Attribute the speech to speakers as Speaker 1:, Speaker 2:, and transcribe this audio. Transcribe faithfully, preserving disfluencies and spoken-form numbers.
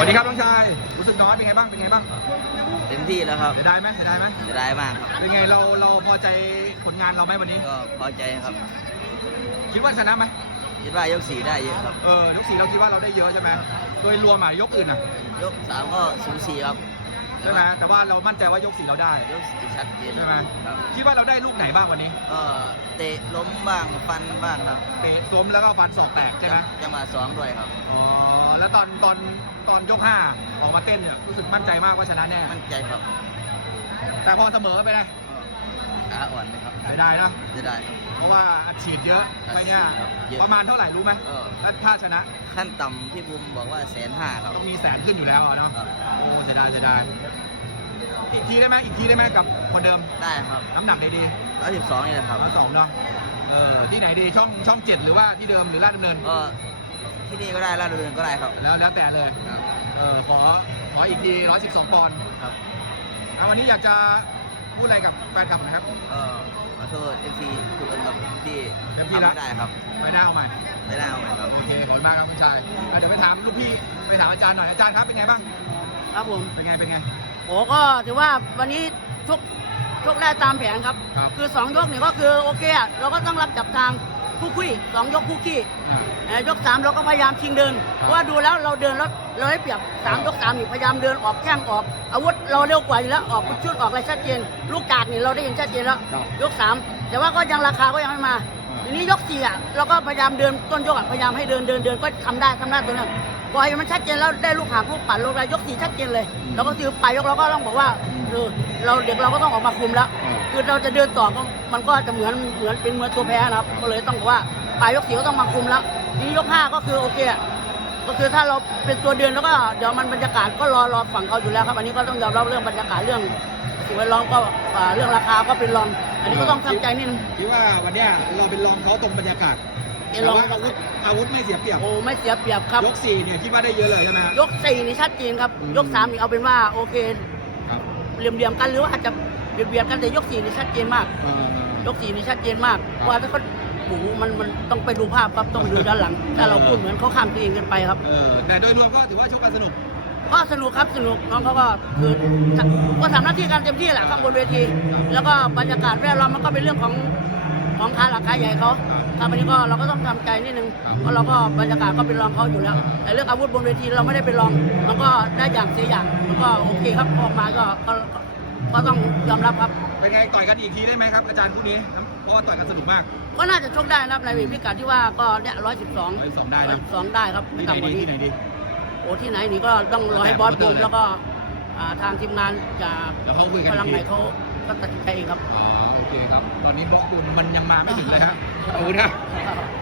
Speaker 1: วัสดีครับน้องชายรู้สึกน้อยเป็นไงบ้างเป็นไงบ้าง
Speaker 2: เต็มที่แล้วครับ
Speaker 1: เสียดายไหมเสียดายไหม
Speaker 2: เสียดายมากครับ
Speaker 1: เป็นไงเราเราพอใจผลงานเราไหมวันนี้
Speaker 2: ก็พอใจครับ
Speaker 1: คิดว่าชนะไหม
Speaker 2: คิดว่ายกสี่ได้เยอะครับ
Speaker 1: เออยกสี่เราคิดว่าเราได้เยอะใช่ไหมโดยรวมอ่ะยกอื่นอ่ะ
Speaker 2: ยกสามก็สูสีครับ
Speaker 1: ใช่ไหมแต่ว่าเรามั่นใจว่ายกสี่เราได้
Speaker 2: ยกสี่ชัดเจน
Speaker 1: ใช่ไหม
Speaker 2: ครับ
Speaker 1: คิดว่าเราได้ลูกไหนบ้างวันนี้
Speaker 2: ก็เตะล้มบ้างฟันบ้างครับ
Speaker 1: เตะซ้มแล้วก็ฟันศอกแตกใช่ไหม
Speaker 2: จังหวะสองด้วยครับ
Speaker 1: อ๋อแล้วตอนตอนตอนยกห้าออกมาเต้นเนี่ยรู้สึกมั่นใจมากว่าชนะแน่
Speaker 2: มั่นใจครับ
Speaker 1: แต่พอเสมอไปไง
Speaker 2: ขาอ่อนเลยครับ
Speaker 1: เสียดายนะ
Speaker 2: เสียดาย
Speaker 1: เพราะว่าอัดฉีดเยอะไปเนี่ยประมาณเท่าไหร่รู้ไหมแล้วถ้าชนะ
Speaker 2: ขั้นต่ำพี่บุ๋มบอกว่าแสนห้าครับ
Speaker 1: ต้องมีแสนขึ้นอยู่แล้วเนาะโอ้เสียดายเสียดายอีกทีได้ไหมอีกทีได้ไหมกับคนเดิม
Speaker 2: ได้ครับ
Speaker 1: น้ำหนักไหนดี
Speaker 2: ร้อยสิบสองนี่แหละครับ
Speaker 1: ร้อยสองเนาะเออที่ไหนดีช่องช่องเจ็ดหรือว่าที่เดิมหรือลาดดำเนิน
Speaker 2: ก็ที่นี่ก็ได้ลาดดำเนินก็ได้ครับ
Speaker 1: แล้วแล้วแต่เลยเออขอขออีกทีร้อยสิบสองปอนด์
Speaker 2: ครับ
Speaker 1: วันนี้อยากจะพูดอะไรกับแฟนคลับนะครับ
Speaker 2: เออขอโทษเอฟซีทุกคนครับที่
Speaker 1: ทำไม่
Speaker 2: ได้ครับ
Speaker 1: ไปหน้าเอาใหม่
Speaker 2: ไปหน้าเอาใหม่ครับ
Speaker 1: โอเคขอบคุณมากครับคุณชายเดี๋ยวไปถามลูกพี่ไปถามอาจารย์หน่อยอาจารย์ครับเป็นไงบ้าง
Speaker 3: ครับผม
Speaker 1: เป็นไงเป็นไง
Speaker 3: โอ้ก็ถือว่าวันนี้ทุกทุกได้ตามแผนครับคือสองยกนี่ก็คือโอเคอ่ะเราก็ต้องรับจับทางคู่ขี้สองยกคู่ขี้ยกสามเราก็พยายามชิงเดินเพราะว่าดูแล้วเราเดินแล้วเราได้เปรียบสามยกสามนี่พยายามเดินออกแข้งออกอาวุธเราเร็วกว่าอยู่แล้วออกชุดออกอะไรชัดเจนลูกกาดนี่เราได้เห็นชัดเจนแล้วยกสามแต่ว่าก็ยังราคาก็ยังไม่มาทีนี้ยกสี่อ่ะเราก็พยายามเดินต้นยกอ่ะพยายามให้เดินเดินเดินก็ทำได้ทำได้ตัวนั้นพอให้มันชัดเจนแล้วได้ลูกหางลูกปั่นลูกอะไรยกสี่ชัดเจนเลยเราก็คือไปยกเราก็ต้องบอกว่าเออเราเด็กเราก็ต้องออกมาคุมแล้วคือเราจะเดินต่อก็มันก็จะเหมือนเหมือนเป็นเหมือนตัวแพ้นะครับก็เลยต้องบอกว่าปลายยกสี่ก็ต้องมาคุมแล้วทีนี้ยกห้าก็คือโอเคก็คือถ้าเราเป็นตัวเดินแล้วก็เดี๋ยวมันบรรยากาศก็รอรอฝั่งเขาอยู่แล้วครับอันนี้ก็ต้องยอมรับเรื่องบรรยากาศเรื่องสิ่งแวดล้อมก็เรื่องราคาก็เป็นรองอันนี้ก็ต้องทำใจนิดนึง
Speaker 1: คิดว่าวันนี้เราเป็นรองเขาตรงบรรยากาศแต่ว่าอาวุธอาวุธไม่เสียเปรียบ
Speaker 3: โอ้ไม่เสียเปรียบครับ
Speaker 1: ยกสี่เนี่ยคิดว่าได้เยอะเลยใช่ไหม
Speaker 3: ยกสี่นี่ชัดเจนครับยกสามนี่เอาเป็นว่าโอเคเหลี่ยมๆกันหรือว่าอาจจะเบียดกันแต่ยกสี่นี่ชัดเจนมากยกสี่นี่ชัดเจนมากว่าถ้าเขาโอ้มันมันต้องไปดูภาพครับต้องดูด้านหลังถ้าเราพูดเหมือนเขาข้ามตัวเองกันไปครับ
Speaker 1: เออแต่โดยรวมก็ถือว่าชกกันสนุก
Speaker 3: ก็สนุกครับสนุกน้องเขาก็คือก็ทำหน้าที่การเต็มที่แหละข้างบนเวทีแล้วก็บรรยากาศแวดล้อมมันก็เป็นเรื่องของของค้าหลักค้าใหญ่เขาครับวันนี้ก็เราก็ต้องทำใจนิดนึงเพราะเราก็บรรยากาศก็เป็นรองเขาอยู่แล้วแต่เรื่องอาวุธบนเวทีเราไม่ได้เป็นรองมันก็ได้อย่างเสียอย่างมันก็โอเคครับออกมาก็ก็ต้องยอมรับครับ
Speaker 1: เป็นไงต่อยกันอีกทีได้ไหมครับอาจารย์คู่นี้เพราะว่าต่อยกันสนุกมาก
Speaker 3: ก็น่าจะชกได้นะครับในเวทพิกัดที่ว่าก็เนี่ยร้อยสิบสอง
Speaker 1: ร้อยสิบสองได้นะ
Speaker 3: สองได้ครับ
Speaker 1: ที่ไหนดีที่ไหนดี
Speaker 3: โอ้ที่ไหนนี่ก็ต้องรอให้บอสบูมแล้วก็ทางทีมงานจากพลังไหนเขาก็ตัดใจเองครับ
Speaker 1: อ๋อโอเคครับตอนนี้บอสบูมมันยังมาไม่ถึงเลยฮะขอบคุณครับ